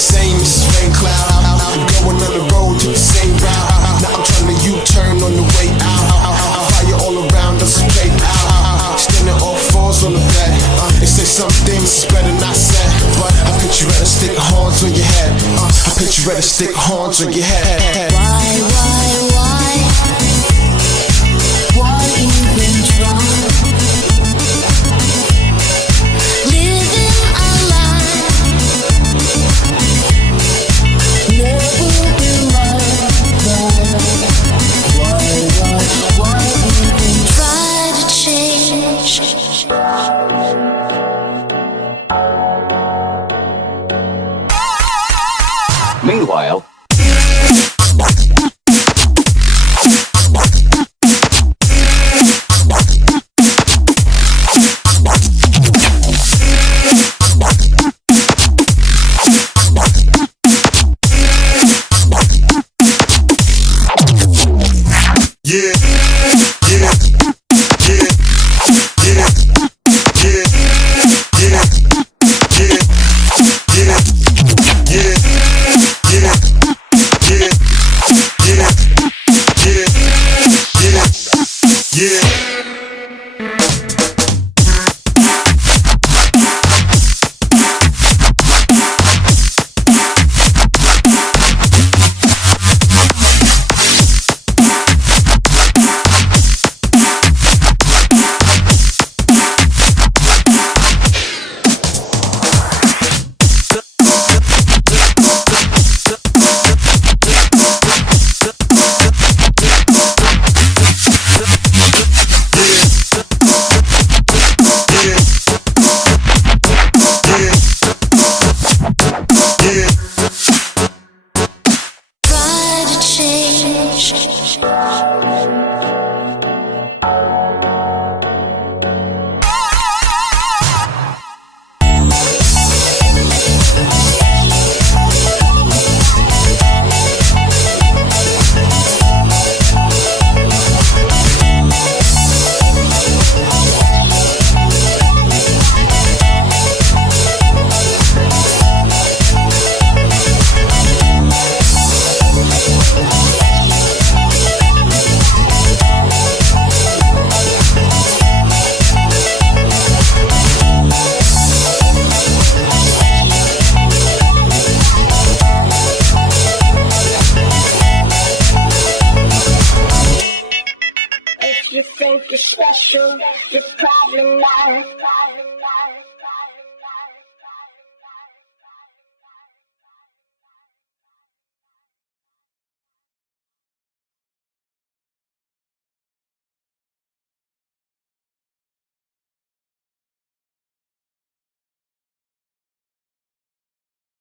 same, Mrs. Rain Cloud. I'm going on the road to the same route. Now I'm trying to U-turn on the way out. Fire all around us is played out. Standing all fours on the bed. They say some things is better not said, but I picture you ready to stick horns on your head. I picture you ready to stick horns on your head. Why even try? Living our life, never in why even try to change? Meanwhile, you think you're special, you're problematic.